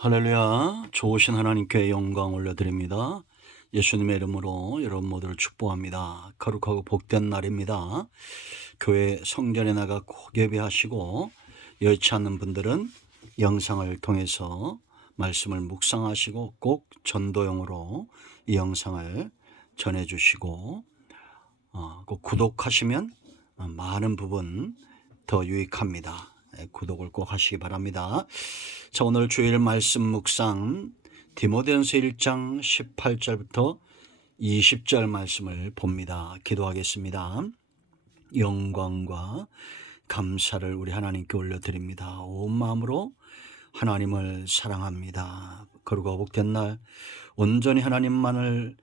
할렐루야. 좋으신 하나님께 영광 올려드립니다. 예수님의 이름으로 여러분 모두를 축복합니다. 거룩하고 복된 날입니다. 교회 성전에 나가 꼭 예배하시고 여의치 않는 분들은 영상을 통해서 말씀을 묵상하시고 꼭 전도용으로 이 영상을 전해주시고 꼭 구독하시면 많은 부분 더 유익합니다. 구독을 꼭 하시기 바랍니다. 자, 오늘 주일 말씀 묵상 디모데전서 1장 18절부터 20절 말씀을 봅니다. 기도하겠습니다. 영광과 감사를 우리 하나님께 올려드립니다. 온 마음으로 하나님을 사랑합니다. 거룩하고 복된 날 온전히 하나님만을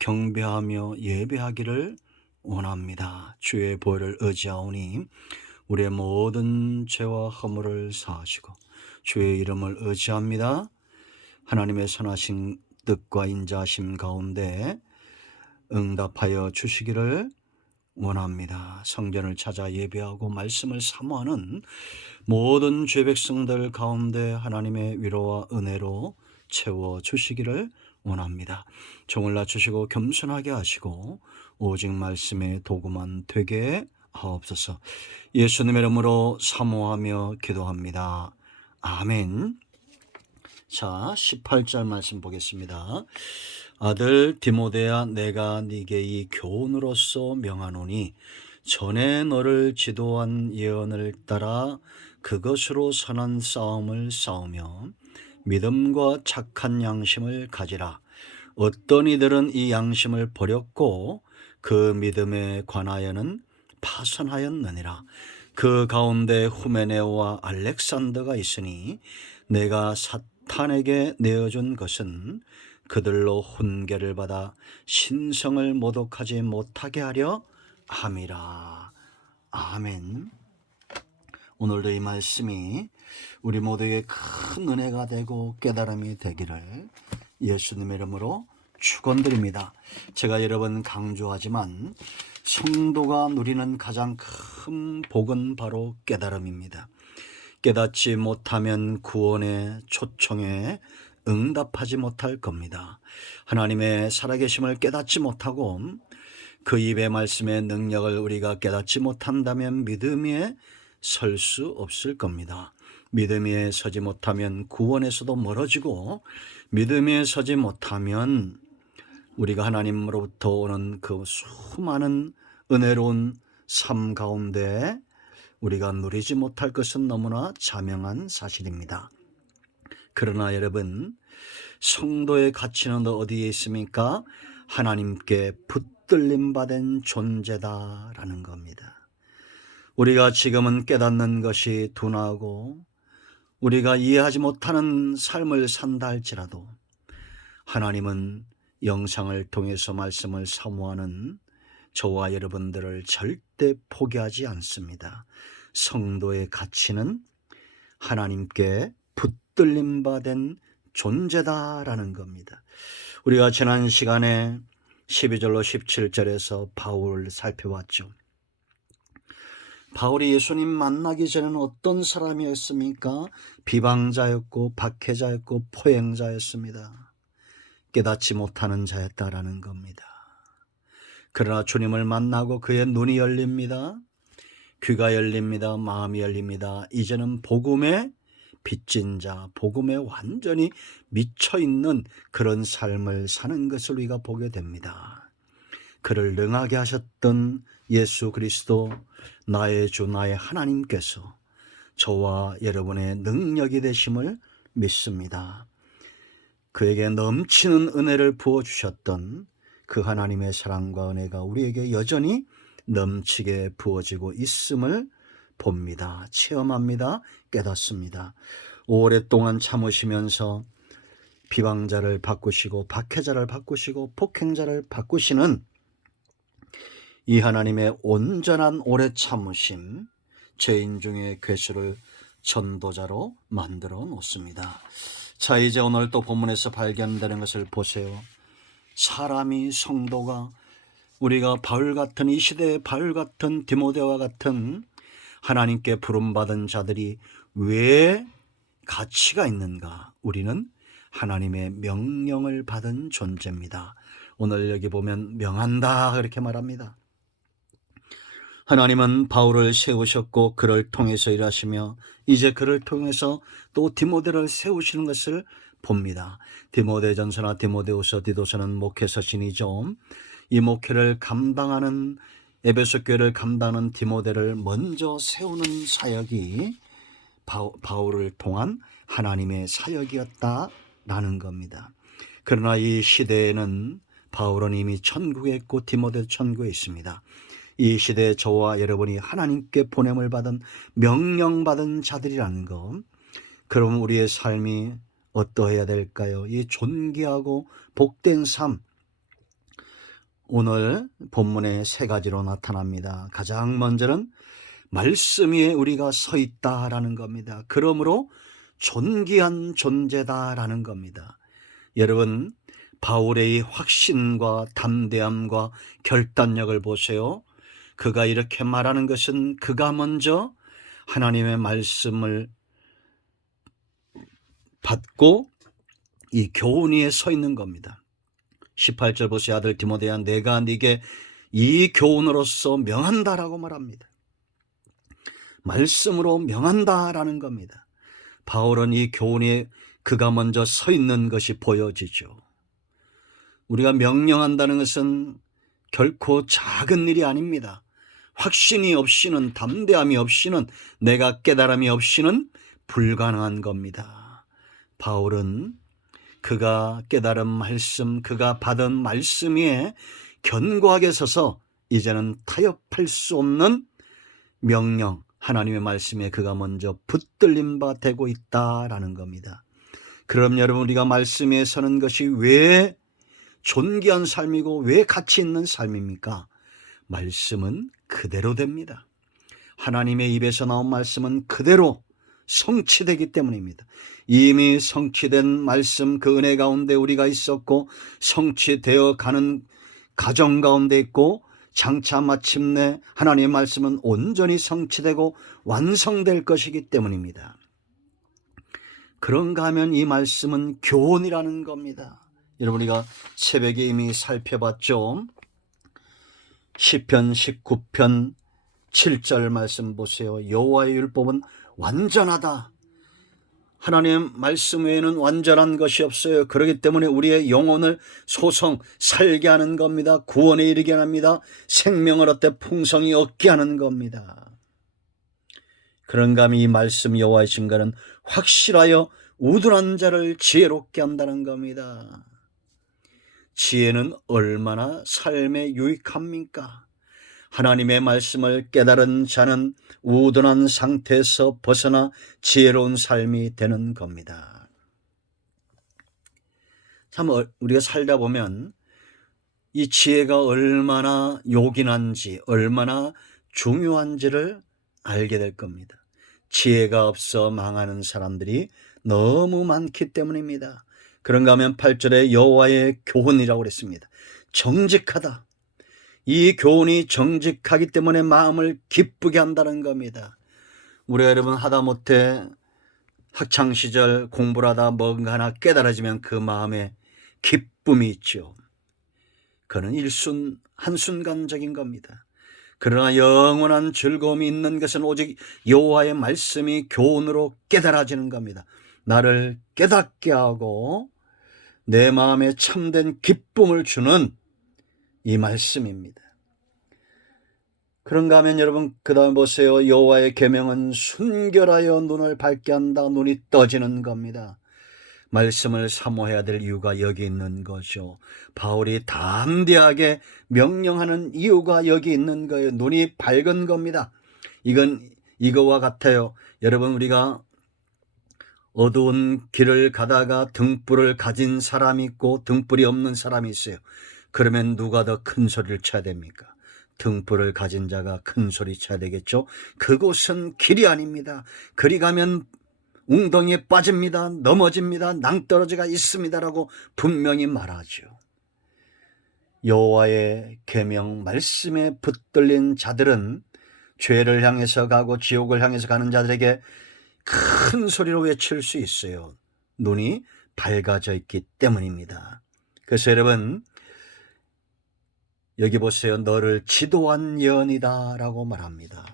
경배하며 예배하기를 원합니다. 주의 보혈을 의지하오니 우리의 모든 죄와 허물을 사하시고 주의 이름을 의지합니다. 하나님의 선하신 뜻과 인자하심 가운데 응답하여 주시기를 원합니다. 성전을 찾아 예배하고 말씀을 사모하는 모든 죄 백성들 가운데 하나님의 위로와 은혜로 채워 주시기를 원합니다. 종을 낮추시고 겸손하게 하시고 오직 말씀의 도구만 되게 하옵소서. 예수님의 이름으로 사모하며 기도합니다. 아멘. 자, 18절 말씀 보겠습니다. 아들 디모데야, 내가 네게 이 교훈으로서 명하노니 전에 너를 지도한 예언을 따라 그것으로 선한 싸움을 싸우며 믿음과 착한 양심을 가지라. 어떤 이들은 이 양심을 버렸고 그 믿음에 관하여는 파선하였느니라. 그 가운데 후메네오와 알렉산더가 있으니 내가 사탄에게 내어준 것은 그들로 훈계를 받아 신성을 모독하지 못하게 하려 함이라. 아멘. 오늘도 이 말씀이 우리 모두에게 큰 은혜가 되고 깨달음이 되기를 예수님의 이름으로 축원드립니다. 제가 여러 번 강조하지만 성도가 누리는 가장 큰 복은 바로 깨달음입니다. 깨닫지 못하면 구원의 초청에 응답하지 못할 겁니다. 하나님의 살아계심을 깨닫지 못하고 그 입의 말씀의 능력을 우리가 깨닫지 못한다면 믿음 위에 설 수 없을 겁니다. 믿음 위에 서지 못하면 구원에서도 멀어지고 믿음 위에 서지 못하면 우리가 하나님으로부터 오는 그 수많은 은혜로운 삶 가운데 우리가 누리지 못할 것은 너무나 자명한 사실입니다. 그러나 여러분, 성도의 가치는 어디에 있습니까? 하나님께 붙들림 받은 존재다라는 겁니다. 우리가 지금은 깨닫는 것이 둔하고 우리가 이해하지 못하는 삶을 산다 할지라도 하나님은 영상을 통해서 말씀을 사모하는 저와 여러분들을 절대 포기하지 않습니다. 성도의 가치는 하나님께 붙들림 받은 존재다라는 겁니다. 우리가 지난 시간에 12절로 17절에서 바울을 살펴봤죠. 바울이 예수님 만나기 전에는 어떤 사람이었습니까? 비방자였고 박해자였고 포행자였습니다. 깨닫지 못하는 자였다라는 겁니다. 그러나 주님을 만나고 그의 눈이 열립니다. 귀가 열립니다. 마음이 열립니다. 이제는 복음에 빚진 자, 복음에 완전히 미쳐있는 그런 삶을 사는 것을 우리가 보게 됩니다. 그를 능하게 하셨던 예수 그리스도, 나의 주 나의 하나님께서 저와 여러분의 능력이 되심을 믿습니다. 그에게 넘치는 은혜를 부어주셨던 그 하나님의 사랑과 은혜가 우리에게 여전히 넘치게 부어지고 있음을 봅니다. 체험합니다. 깨닫습니다. 오랫동안 참으시면서 비방자를 바꾸시고 박해자를 바꾸시고 폭행자를 바꾸시는 이 하나님의 온전한 오래 참으심, 죄인 중에 괴수를 전도자로 만들어 놓습니다. 자, 이제 오늘 또 본문에서 발견되는 것을 보세요. 사람이, 성도가, 우리가 바울 같은, 이 시대의 바울 같은, 디모데와 같은 하나님께 부름받은 자들이 왜 가치가 있는가? 우리는 하나님의 명령을 받은 존재입니다. 오늘 여기 보면 명한다 그렇게 말합니다. 하나님은 바울을 세우셨고 그를 통해서 일하시며 이제 그를 통해서 또 디모데를 세우시는 것을 봅니다. 디모데전서나 디모데후서, 디도서는 목회서신이죠. 이 목회를 감당하는, 에베소 교회를 감당하는 디모데를 먼저 세우는 사역이 바울을 통한 하나님의 사역이었다라는 겁니다. 그러나 이 시대에는 바울은 이미 천국에 있고 디모데 천국에 있습니다. 이 시대에 저와 여러분이 하나님께 보냄을 받은, 명령받은 자들이라는 것, 그럼 우리의 삶이 어떠해야 될까요? 이 존귀하고 복된 삶, 오늘 본문에 세 가지로 나타납니다. 가장 먼저는 말씀 위에 우리가 서 있다라는 겁니다. 그러므로 존귀한 존재다라는 겁니다. 여러분, 바울의 확신과 담대함과 결단력을 보세요. 그가 이렇게 말하는 것은 그가 먼저 하나님의 말씀을 받고 이 교훈 위에 서 있는 겁니다. 18절 보세요. 아들 디모데야, 내가 네게 이 교훈으로서 명한다라고 말합니다. 말씀으로 명한다라는 겁니다. 바울은 이 교훈에 그가 먼저 서 있는 것이 보여지죠. 우리가 명령한다는 것은 결코 작은 일이 아닙니다. 확신이 없이는, 담대함이 없이는, 내가 깨달음이 없이는 불가능한 겁니다. 바울은 그가 깨달은 말씀, 그가 받은 말씀 위에 견고하게 서서 이제는 타협할 수 없는 명령, 하나님의 말씀에 그가 먼저 붙들림 바 되고 있다라는 겁니다. 그럼 여러분, 우리가 말씀 위에 서는 것이 왜 존귀한 삶이고 왜 가치 있는 삶입니까? 말씀은 그대로 됩니다. 하나님의 입에서 나온 말씀은 그대로 성취되기 때문입니다. 이미 성취된 말씀, 그 은혜 가운데 우리가 있었고 성취되어 가는 가정 가운데 있고 장차 마침내 하나님의 말씀은 온전히 성취되고 완성될 것이기 때문입니다. 그런가 하면 이 말씀은 교훈이라는 겁니다. 여러분, 우리가 새벽에 이미 살펴봤죠. 시편 19편 7절 말씀 보세요. 여호와의 율법은 완전하다. 하나님 말씀 외에는 완전한 것이 없어요. 그렇기 때문에 우리의 영혼을 소성 살게 하는 겁니다. 구원에 이르게 합니다. 생명을 얻되 풍성히 얻게 하는 겁니다. 그런가 하면 이 말씀 여호와의 증거는 확실하여 우둔한 자를 지혜롭게 한다는 겁니다. 지혜는 얼마나 삶에 유익합니까? 하나님의 말씀을 깨달은 자는 우둔한 상태에서 벗어나 지혜로운 삶이 되는 겁니다. 참 우리가 살다 보면 이 지혜가 얼마나 요긴한지, 얼마나 중요한지를 알게 될 겁니다. 지혜가 없어 망하는 사람들이 너무 많기 때문입니다. 그런가 하면 8절에 여호와의 교훈이라고 그랬습니다. 정직하다. 이 교훈이 정직하기 때문에 마음을 기쁘게 한다는 겁니다. 우리가 여러분 하다못해 학창시절 공부를 하다 뭔가 하나 깨달아지면 그 마음에 기쁨이 있죠. 그는 한순간적인 겁니다. 그러나 영원한 즐거움이 있는 것은 오직 여호와의 말씀이 교훈으로 깨달아지는 겁니다. 나를 깨닫게 하고 내 마음에 참된 기쁨을 주는 이 말씀입니다. 그런가 하면 여러분 그 다음 보세요. 여호와의 계명은 순결하여 눈을 밝게 한다. 눈이 떠지는 겁니다. 말씀을 사모해야 될 이유가 여기 있는 거죠. 바울이 담대하게 명령하는 이유가 여기 있는 거예요. 눈이 밝은 겁니다. 이거와 같아요. 여러분, 우리가 어두운 길을 가다가 등불을 가진 사람이 있고 등불이 없는 사람이 있어요. 그러면 누가 더 큰 소리를 쳐야 됩니까? 등불을 가진 자가 큰 소리 쳐야 되겠죠. 그곳은 길이 아닙니다. 그리 가면 웅덩이에 빠집니다. 넘어집니다. 낭떠러지가 있습니다라고 분명히 말하죠. 여호와의 계명 말씀에 붙들린 자들은 죄를 향해서 가고 지옥을 향해서 가는 자들에게 큰 소리로 외칠 수 있어요. 눈이 밝아져 있기 때문입니다. 그래서 여러분, 여기 보세요. 너를 지도한 예언이다 라고 말합니다.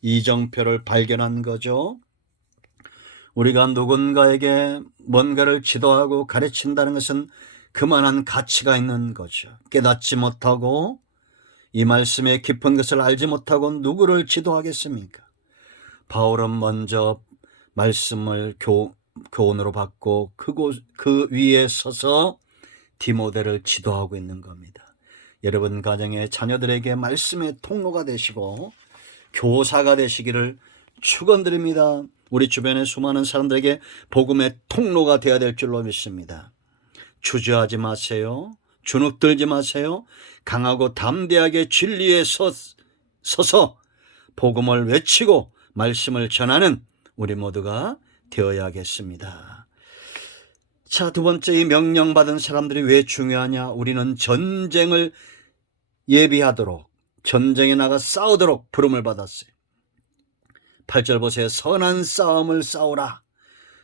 이정표를 발견한 거죠. 우리가 누군가에게 뭔가를 지도하고 가르친다는 것은 그만한 가치가 있는 거죠. 깨닫지 못하고 이 말씀의 깊은 것을 알지 못하고 누구를 지도하겠습니까? 바울은 먼저 말씀을 교훈으로 받고 그 위에 서서 디모데를 지도하고 있는 겁니다. 여러분 가정의 자녀들에게 말씀의 통로가 되시고 교사가 되시기를 축원드립니다. 우리 주변의 수많은 사람들에게 복음의 통로가 되어야 될 줄로 믿습니다. 주저하지 마세요. 주눅들지 마세요. 강하고 담대하게 진리에 서서 복음을 외치고 말씀을 전하는 우리 모두가 되어야겠습니다. 자, 두 번째, 이 명령받은 사람들이 왜 중요하냐? 우리는 전쟁을 예비하도록, 전쟁에 나가 싸우도록 부름을 받았어요. 8절 보세요. 선한 싸움을 싸우라.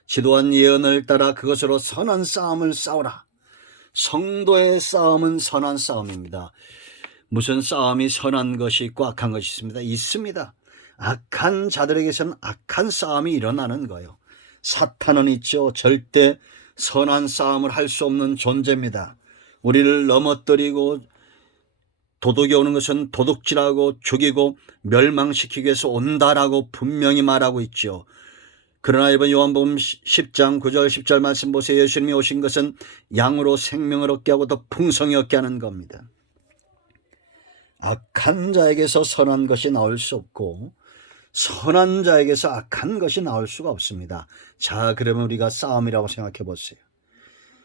지도한 예언을 따라 그것으로 선한 싸움을 싸우라. 성도의 싸움은 선한 싸움입니다. 무슨 싸움이 선한 것이 있고 악한 것이 있습니다. 있습니다. 악한 자들에게서는 악한 싸움이 일어나는 거예요. 사탄은 있죠. 절대 선한 싸움을 할 수 없는 존재입니다. 우리를 넘어뜨리고 도둑이 오는 것은 도둑질하고 죽이고 멸망시키기 위해서 온다라고 분명히 말하고 있죠. 그러나 이번 요한복음 10장 9절 10절 말씀 보세요. 예수님이 오신 것은 양으로 생명을 얻게 하고 더 풍성히 얻게 하는 겁니다. 악한 자에게서 선한 것이 나올 수 없고 선한 자에게서 악한 것이 나올 수가 없습니다. 자, 그러면 우리가 싸움이라고 생각해 보세요.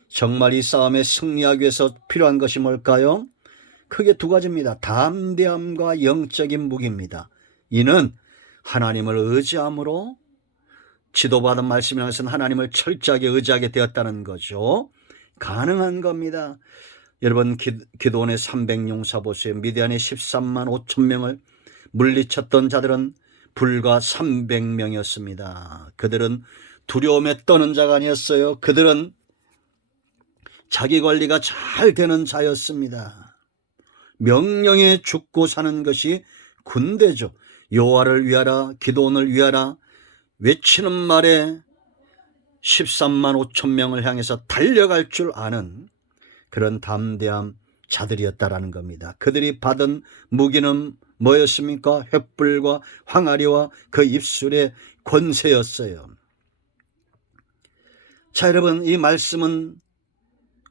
정말 이 싸움에 승리하기 위해서 필요한 것이 뭘까요? 크게 두 가지입니다. 담대함과 영적인 무기입니다. 이는 하나님을 의지함으로, 지도받은 말씀이라는 것은 하나님을 철저하게 의지하게 되었다는 거죠. 가능한 겁니다. 여러분, 기드온의 300용사 보세요. 미디안의 13만 5천 명을 물리쳤던 자들은 불과 300명이었습니다. 그들은 두려움에 떠는 자가 아니었어요. 그들은 자기 관리가 잘 되는 자였습니다. 명령에 죽고 사는 것이 군대죠. 여호와를 위하라, 기드온을 위하라 외치는 말에 13만 5천 명을 향해서 달려갈 줄 아는 그런 담대한 자들이었다라는 겁니다. 그들이 받은 무기는 뭐였습니까? 횃불과 항아리와 그 입술의 권세였어요. 자, 여러분, 이 말씀은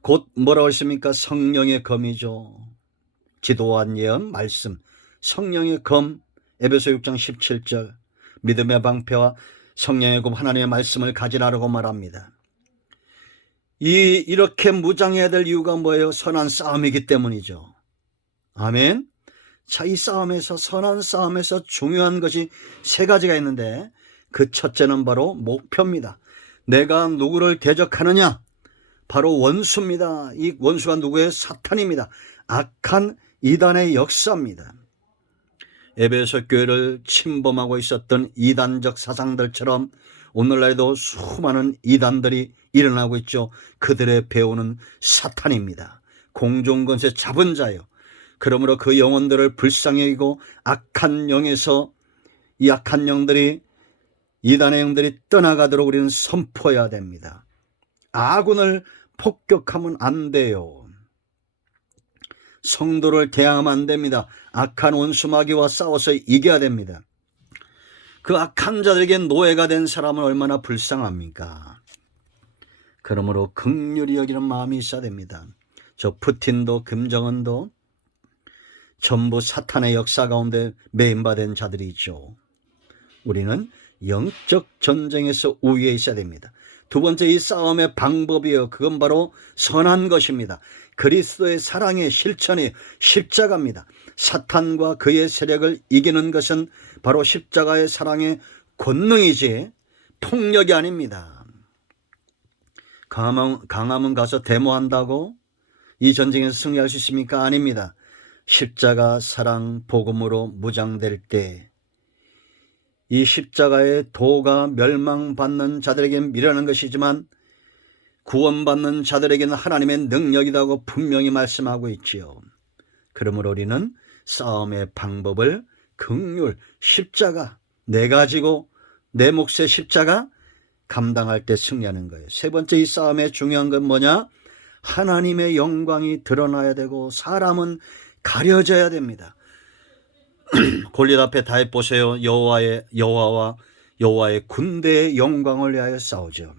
곧 뭐라고 했습니까? 성령의 검이죠. 지도한 예언 말씀, 성령의 검, 에베소 6장 17절, 믿음의 방패와 성령의 검, 하나님의 말씀을 가지라고 말합니다. 이렇게 무장해야 될 이유가 뭐예요? 선한 싸움이기 때문이죠. 아멘. 자, 이 싸움에서, 선한 싸움에서 중요한 것이 세 가지가 있는데 그 첫째는 바로 목표입니다. 내가 누구를 대적하느냐? 바로 원수입니다. 이 원수가 누구예요? 사탄입니다. 악한 이단의 역사입니다. 에베소 교회를 침범하고 있었던 이단적 사상들처럼 오늘날에도 수많은 이단들이 일어나고 있죠. 그들의 배우는 사탄입니다. 공중권세 잡은 자요. 그러므로 그 영혼들을 불쌍히 여기고 악한 영에서 이 악한 영들이, 이단의 영들이 떠나가도록 우리는 선포해야 됩니다. 아군을 폭격하면 안 돼요. 성도를 대항하면 안 됩니다. 악한 원수 마귀와 싸워서 이겨야 됩니다. 그 악한 자들에게 노예가 된 사람은 얼마나 불쌍합니까? 그러므로 긍휼히 여기는 마음이 있어야 됩니다. 저 푸틴도 김정은도 전부 사탄의 역사 가운데 매인받은 자들이죠. 우리는 영적 전쟁에서 우위에 있어야 됩니다. 두 번째, 이 싸움의 방법이요. 그건 바로 선한 것입니다. 그리스도의 사랑의 실천이 십자가입니다. 사탄과 그의 세력을 이기는 것은 바로 십자가의 사랑의 권능이지 폭력이 아닙니다. 강하면 가서 데모한다고 이 전쟁에서 승리할 수 있습니까? 아닙니다. 십자가 사랑 복음으로 무장될 때 이 십자가의 도가 멸망받는 자들에게 미련한 것이지만 구원받는 자들에게는 하나님의 능력이라고 분명히 말씀하고 있지요. 그러므로 우리는 싸움의 방법을 긍휼, 십자가, 내 가지고 내 몫의 십자가 감당할 때 승리하는 거예요. 세 번째, 이 싸움의 중요한 건 뭐냐? 하나님의 영광이 드러나야 되고 사람은 가려져야 됩니다. 골리앗 앞에 다윗 보세요. 여호와와 여호와의 군대의 영광을 위하여 싸우죠.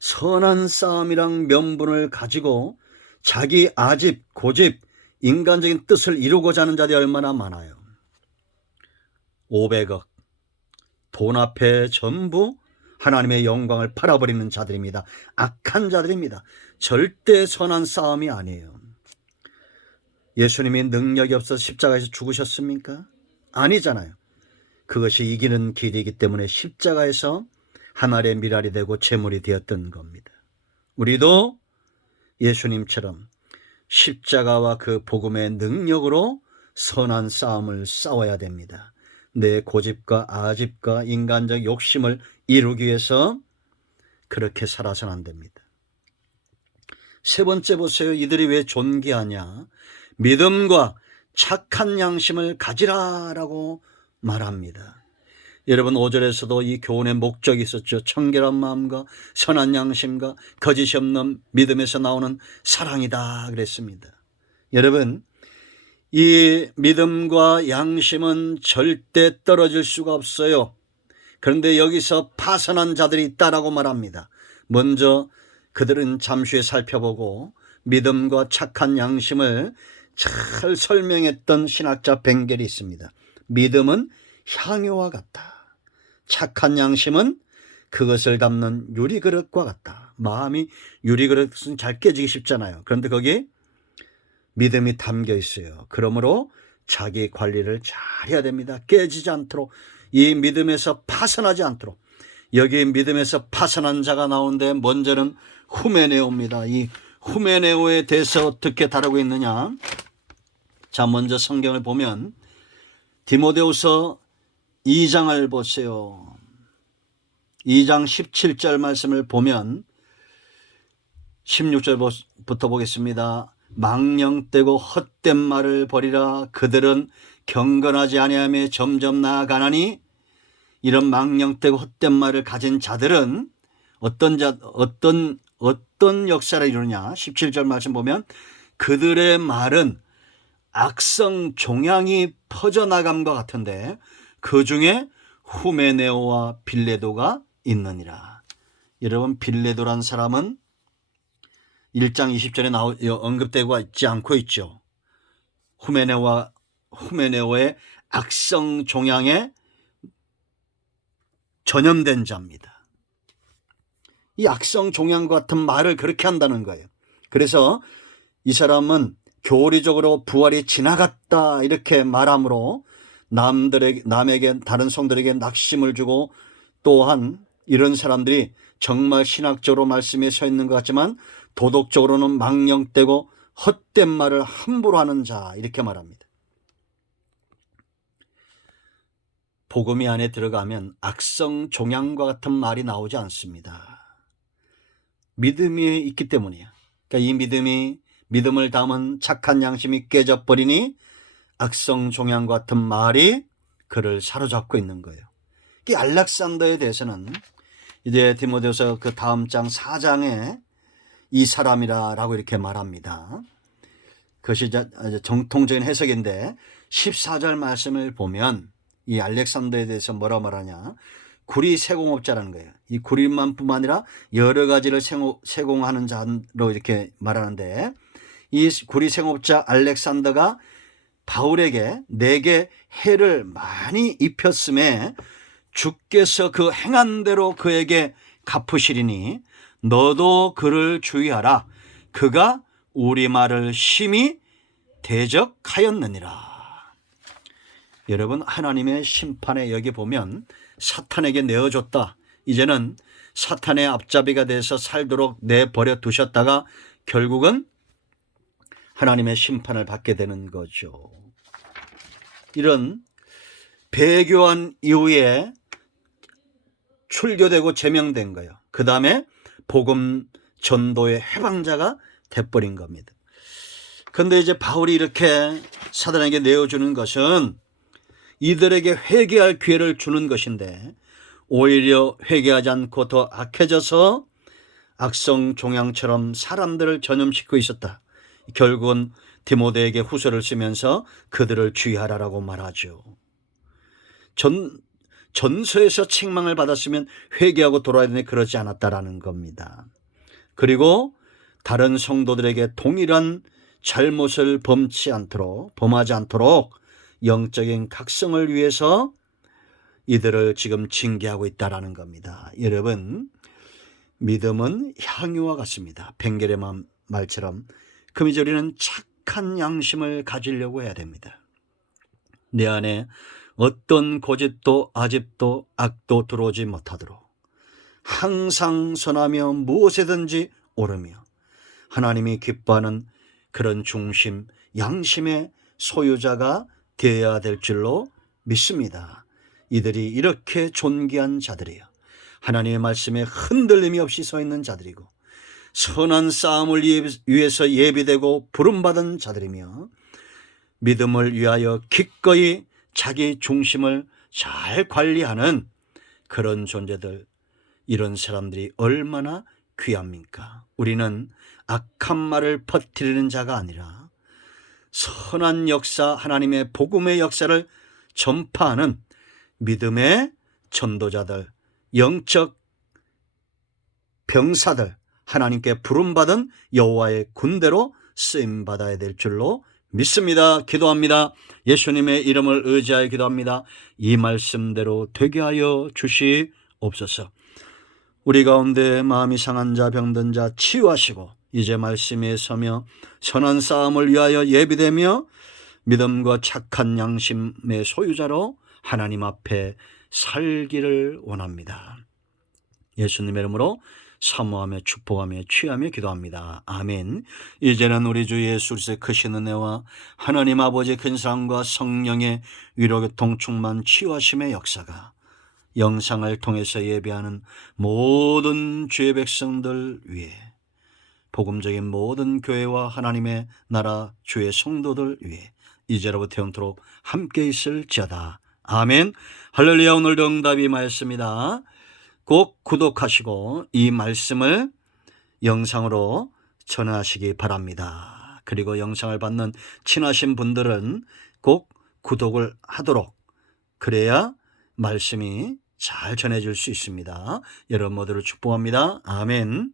선한 싸움이랑 명분을 가지고 자기 아집, 고집, 인간적인 뜻을 이루고자 하는 자들이 얼마나 많아요. 500억, 돈 앞에 전부 하나님의 영광을 팔아버리는 자들입니다. 악한 자들입니다. 절대 선한 싸움이 아니에요. 예수님이 능력이 없어서 십자가에서 죽으셨습니까? 아니잖아요. 그것이 이기는 길이기 때문에 십자가에서 하늘의 미랄이 되고 제물이 되었던 겁니다. 우리도 예수님처럼 십자가와 그 복음의 능력으로 선한 싸움을 싸워야 됩니다. 내 고집과 아집과 인간적 욕심을 이루기 위해서 그렇게 살아서는 안 됩니다. 세 번째 보세요. 이들이 왜 존귀하냐? 믿음과 착한 양심을 가지라라고 말합니다. 여러분 5절에서도 이 교훈의 목적이 있었죠. 청결한 마음과 선한 양심과 거짓이 없는 믿음에서 나오는 사랑이다 그랬습니다. 여러분 이 믿음과 양심은 절대 떨어질 수가 없어요. 그런데 여기서 파선한 자들이 있다라고 말합니다. 먼저 그들은 잠시 후에 살펴보고 믿음과 착한 양심을 잘 설명했던 신학자 벵겔이 있습니다. 믿음은 향유와 같다. 착한 양심은 그것을 담는 유리그릇과 같다. 마음이 유리그릇은 잘 깨지기 쉽잖아요. 그런데 거기에 믿음이 담겨 있어요. 그러므로 자기 관리를 잘 해야 됩니다. 깨지지 않도록, 이 믿음에서 파선하지 않도록. 여기 믿음에서 파선한 자가 나오는데 먼저는 후메네오입니다. 이 후메네오에 대해서 어떻게 다루고 있느냐? 자, 먼저 성경을 보면 디모데후서 2장을 보세요. 2장 17절 말씀을 보면 16절부터 보겠습니다. 망령되고 헛된 말을 버리라. 그들은 경건하지 아니하며 점점 나아가나니. 이런 망령되고 헛된 말을 가진 자들은 어떤 역사를 이루냐? 17절 말씀 보면 그들의 말은 악성 종양이 퍼져나감과 같은데 그 중에 후메네오와 빌레도가 있느니라. 여러분 빌레도란 사람은 1장 20절에 언급되고 있지 않고 있죠. 후메네오의 악성 종양에 전염된 자입니다. 이 악성 종양과 같은 말을 그렇게 한다는 거예요. 그래서 이 사람은 교리적으로 부활이 지나갔다 이렇게 말함으로 남에게 다른 성들에게 낙심을 주고, 또한 이런 사람들이 정말 신학적으로 말씀에 서 있는 것 같지만 도덕적으로는 망령되고 헛된 말을 함부로 하는 자 이렇게 말합니다. 복음이 안에 들어가면 악성 종양과 같은 말이 나오지 않습니다. 믿음이 있기 때문이에요. 그러니까 이 믿음을 담은 착한 양심이 깨져버리니 악성 종양과 같은 말이 그를 사로잡고 있는 거예요. 이 알렉산더에 대해서는 이제 디모데후서 그 다음 장 4장에 이 사람이라고 이렇게 말합니다. 그것이 정통적인 해석인데 14절 말씀을 보면 이 알렉산더에 대해서 뭐라 말하냐? 구리 세공업자라는 거예요. 이 구리만 뿐만 아니라 여러 가지를 세공하는 자로 이렇게 말하는데, 이 구리 세공업자 알렉산더가 바울에게 내게 해를 많이 입혔음에 주께서 그 행한 대로 그에게 갚으시리니 너도 그를 주의하라. 그가 우리 말을 심히 대적하였느니라. 여러분 하나님의 심판에 여기 보면 사탄에게 내어줬다. 이제는 사탄의 앞잡이가 돼서 살도록 내버려 두셨다가 결국은 하나님의 심판을 받게 되는 거죠. 이런 배교한 이후에 출교되고 제명된 거예요. 그 다음에 복음 전도의 해방자가 돼버린 겁니다. 그런데 이제 바울이 이렇게 사단에게 내어주는 것은 이들에게 회개할 기회를 주는 것인데 오히려 회개하지 않고 더 악해져서 악성 종양처럼 사람들을 전염시키고 있었다. 결국은 디모데에게 후서를 쓰면서 그들을 주의하라고 말하죠. 전서에서 책망을 받았으면 회개하고 돌아야 되는데 그러지 않았다라는 겁니다. 그리고 다른 성도들에게 동일한 잘못을 범하지 않도록 영적인 각성을 위해서 이들을 지금 징계하고 있다라는 겁니다. 여러분, 믿음은 향유와 같습니다. 벵겔의 말처럼 그러므로 우리는 착한 양심을 가지려고 해야 됩니다. 내 안에 어떤 고집도 아집도 악도 들어오지 못하도록 항상 선하며 무엇에든지 오르며 하나님이 기뻐하는 그런 중심, 양심의 소유자가 되어야 될 줄로 믿습니다. 이들이 이렇게 존귀한 자들이에요. 하나님의 말씀에 흔들림이 없이 서 있는 자들이고 선한 싸움을 위해서 예비되고 부름받은 자들이며 믿음을 위하여 기꺼이 자기 중심을 잘 관리하는 그런 존재들, 이런 사람들이 얼마나 귀합니까? 우리는 악한 말을 퍼뜨리는 자가 아니라 선한 역사, 하나님의 복음의 역사를 전파하는 믿음의 전도자들, 영적 병사들, 하나님께 부름받은 여호와의 군대로 쓰임받아야 될 줄로 믿습니다. 기도합니다. 예수님의 이름을 의지하여 기도합니다. 이 말씀대로 되게 하여 주시옵소서. 우리 가운데 마음이 상한 자, 병든 자 치유하시고 이제 말씀에 서며 선한 싸움을 위하여 예비되며 믿음과 착한 양심의 소유자로 하나님 앞에 살기를 원합니다. 예수님의 이름으로 사모하며 축복하며 취하며 기도합니다. 아멘. 이제는 우리 주 예수 그리스도의 크신 은혜와 하나님 아버지의 큰 사랑과 성령의 위로교통 충만 치유하심의 역사가 영상을 통해서 예배하는 모든 주의 백성들 위해, 복음적인 모든 교회와 하나님의 나라 주의 성도들 위해 이제로부터 영토록 함께 있을지어다. 아멘. 할렐루야. 오늘도 응답이 임하였습니다. 꼭 구독하시고 이 말씀을 영상으로 전하시기 바랍니다. 그리고 영상을 받는 친하신 분들은 꼭 구독을 하도록, 그래야 말씀이 잘 전해질 수 있습니다. 여러분 모두를 축복합니다. 아멘.